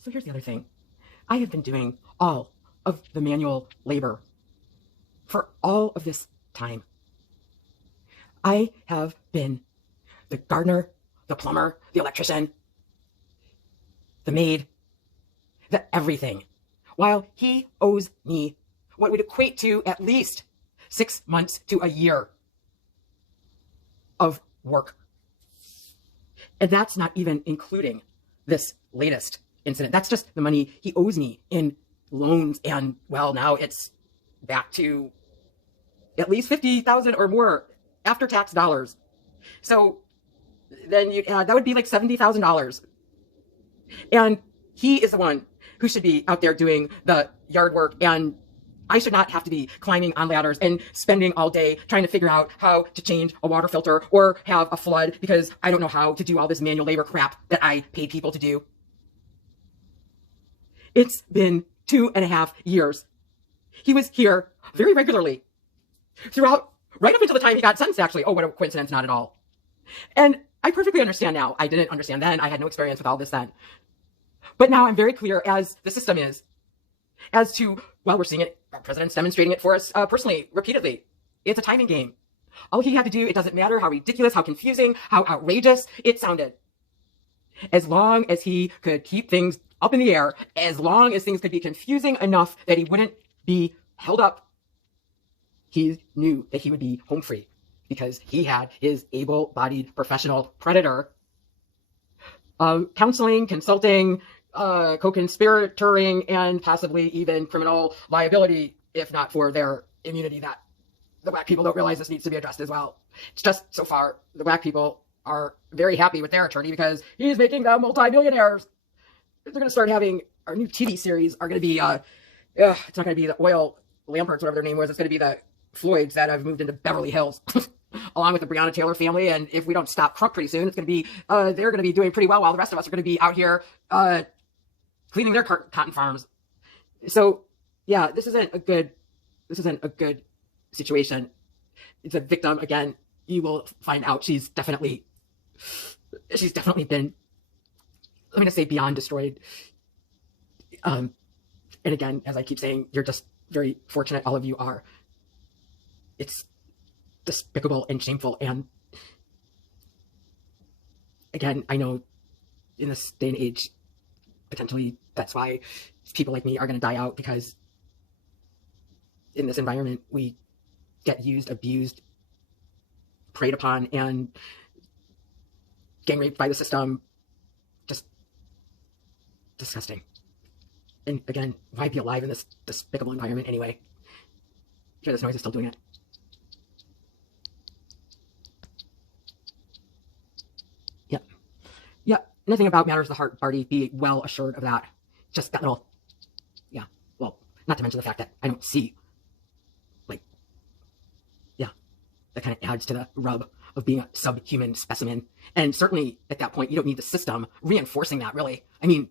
So here's the other thing. I have been doing all of the manual labor for all of this time. I have been the gardener, the plumber, the electrician, the maid, the everything, while he owes me what would equate to at least 6 months to a year of work. And that's not even including this latest incident. That's just the money he owes me in loans. And well, now it's back to at least 50,000 or more after tax dollars. So then that would be like $70,000. And he is the one who should be out there doing the yard work, and I should not have to be climbing on ladders and spending all day trying to figure out how to change a water filter or have a flood because I don't know how to do all this manual labor crap that I pay people to do. It's been 2.5 years. He was here very regularly throughout, right up until the time he got sentenced, actually. Oh, what a coincidence, not at all. And I perfectly understand now. I didn't understand then. I had no experience with all this then. But now I'm very clear, as the system is, as to, well, we're seeing it, our president's demonstrating it for us personally, repeatedly. It's a timing game. All he had to do, it doesn't matter how ridiculous, how confusing, how outrageous it sounded. As long as he could keep things up in the air, as long as things could be confusing enough that he wouldn't be held up, he knew that he would be home free because he had his able-bodied professional predator counseling, consulting, co-conspiratoring, and possibly even criminal liability, if not for their immunity that the black people don't realize this needs to be addressed as well. It's just so far, the black people are very happy with their attorney because he's making them multi-millionaires. They're going to start having, our new TV series are going to be, it's not going to be the Oil Lamperts, whatever their name was. It's going to be the Floyds that have moved into Beverly Hills. Along with the Breonna Taylor family, and if we don't stop Trump pretty soon, it's going to be, they're going to be doing pretty well while the rest of us are going to be out here cleaning their cotton farms. So, yeah, this isn't a good situation. It's a victim, again, you will find out she's definitely been, I'm going to say, beyond destroyed. And again, as I keep saying, you're just very fortunate, all of you are. It's despicable and shameful, and again, I know in this day and age, potentially that's why people like me are going to die out, because in this environment we get used, abused, preyed upon, and gang raped by the system. Just disgusting. And again, why be alive in this despicable environment anyway? Sure, this noise is still doing it. Yeah, nothing about matters the heart, Barty. Be well assured of that. Just that little, yeah, well, not to mention the fact that I don't see, like, yeah, that kind of adds to the rub of being a subhuman specimen. And certainly at that point, you don't need the system reinforcing that, really. I mean,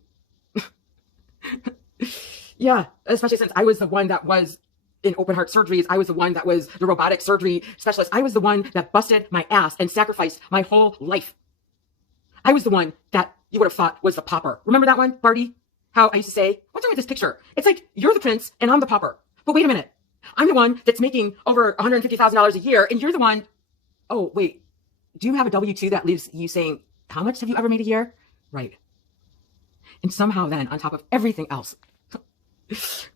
yeah, especially since I was the one that was in open heart surgeries. I was the one that was the robotic surgery specialist. I was the one that busted my ass and sacrificed my whole life. I was the one that you would have thought was the pauper. Remember that one, Barty? How I used to say, what's wrong with this picture? It's like, you're the prince and I'm the pauper. But wait a minute. I'm the one that's making over $150,000 a year, and you're the one, oh, wait, do you have a W-2 that leaves you saying, how much have you ever made a year? Right. And somehow then, on top of everything else,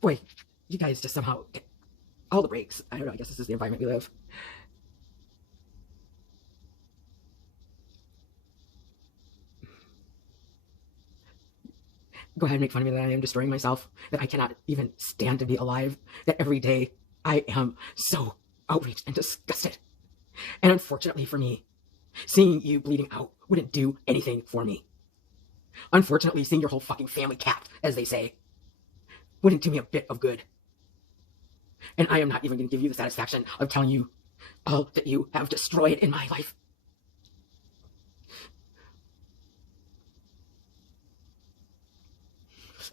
boy, you guys just somehow get all the breaks. I don't know, I guess this is the environment we live. Go ahead and make fun of me that I am destroying myself, that I cannot even stand to be alive, that every day I am so outraged and disgusted. And unfortunately for me, seeing you bleeding out wouldn't do anything for me. Unfortunately, seeing your whole fucking family capped, as they say, wouldn't do me a bit of good. And I am not even going to give you the satisfaction of telling you all that you have destroyed in my life.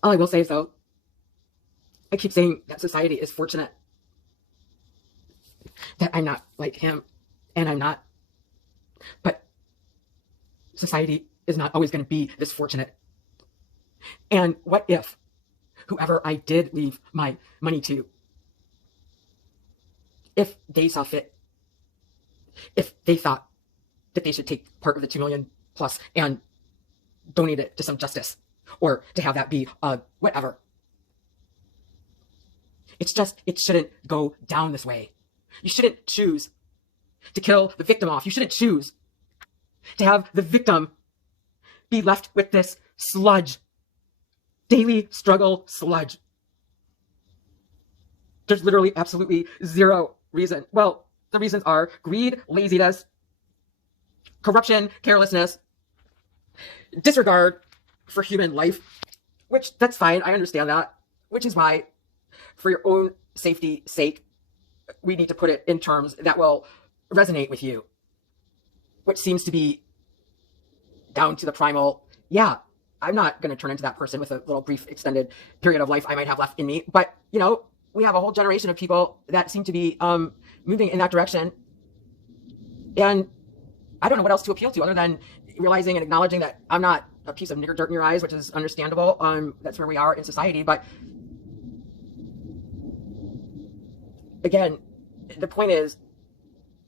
All I will say is, though, I keep saying that society is fortunate that I'm not like him, and I'm not. But society is not always going to be this fortunate. And what if whoever I did leave my money to, if they saw fit, if they thought that they should take part of the 2 million plus and donate it to some justice, or to have that be whatever. It's just, it shouldn't go down this way. You shouldn't choose to kill the victim off. You shouldn't choose to have the victim be left with this sludge, daily struggle sludge. There's literally absolutely zero reason. Well, the reasons are greed, laziness, corruption, carelessness, disregard for human life, which that's fine. I understand that, which is why, for your own safety's sake, we need to put it in terms that will resonate with you. Which seems to be down to the primal, yeah, I'm not going to turn into that person with a little brief extended period of life I might have left in me. But, you know, we have a whole generation of people that seem to be moving in that direction. And I don't know what else to appeal to other than realizing and acknowledging that I'm not a piece of nigger dirt in your eyes, which is understandable. That's where we are in society. But again, the point is,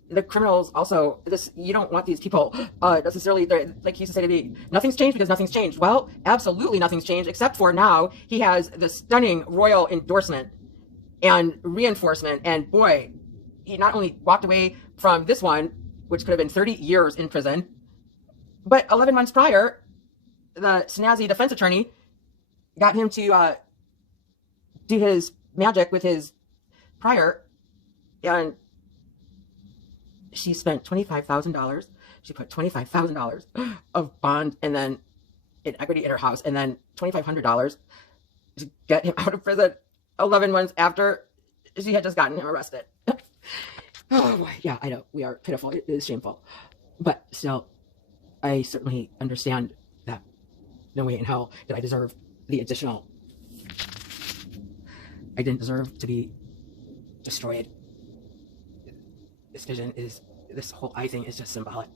the criminals also, this, you don't want these people necessarily, like he used to say to me, nothing's changed because nothing's changed. Well, absolutely nothing's changed, except for now he has the stunning royal endorsement and reinforcement. And boy, he not only walked away from this one, which could have been 30 years in prison, but 11 months prior, the snazzy defense attorney got him to do his magic with his prior, and she spent $25,000. She put $25,000 of bond and then in equity in her house, and then $2,500 to get him out of prison 11 months after she had just gotten him arrested. Oh boy, yeah, I know, we are pitiful. It is shameful. But still, I certainly understand that no way in hell did I deserve the additional. I didn't deserve to be destroyed. This vision is, this whole eye thing is just symbolic.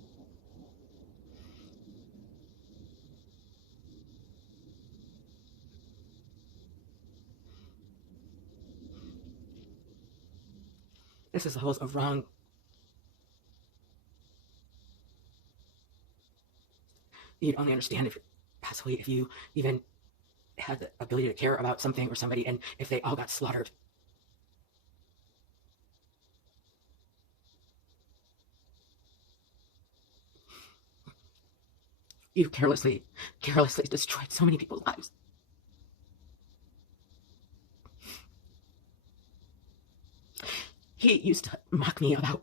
This is the whole of wrong. You'd only understand if, possibly, if you even had the ability to care about something or somebody, and if they all got slaughtered. You carelessly destroyed so many people's lives. He used to mock me about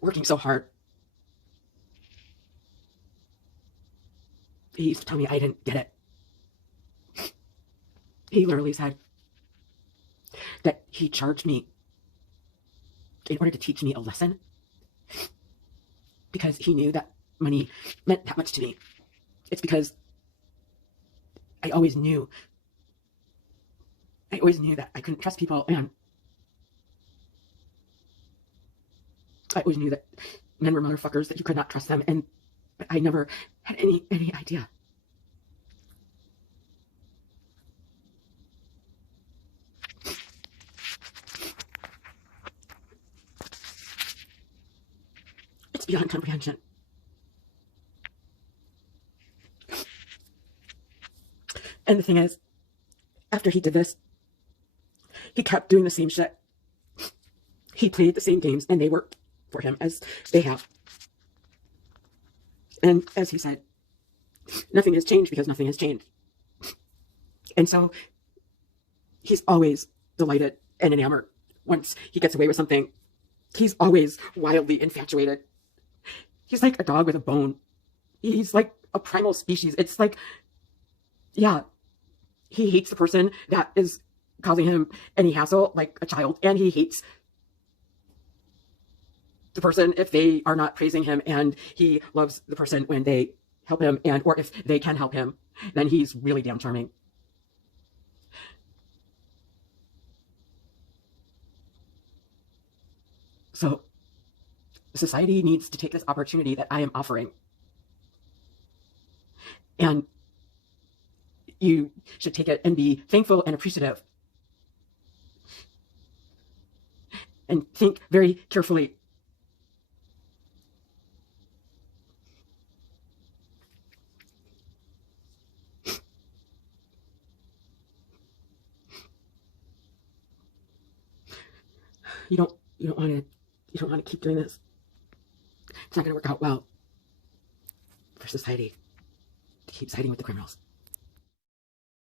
working so hard. He used to tell me I didn't get it. He literally said that he charged me in order to teach me a lesson because he knew that money meant that much to me. It's because I always knew that I couldn't trust people, and I always knew that men were motherfuckers, that you could not trust them, and I never had any idea. It's beyond comprehension. And the thing is, after he did this, he kept doing the same shit. He played the same games, and they worked for him as they have. And as he said, nothing has changed because nothing has changed. And so he's always delighted and enamored once he gets away with something. He's always wildly infatuated. He's like a dog with a bone. He's like a primal species. It's like, yeah, he hates the person that is causing him any hassle, like a child, and he hates the person if they are not praising him, and he loves the person when they help him, and or if they can help him, then he's really damn charming. So society needs to take this opportunity that I am offering and you should take it and be thankful and appreciative. And think very carefully. You don't want to keep doing this. It's not going to work out well for society to keep siding with the criminals.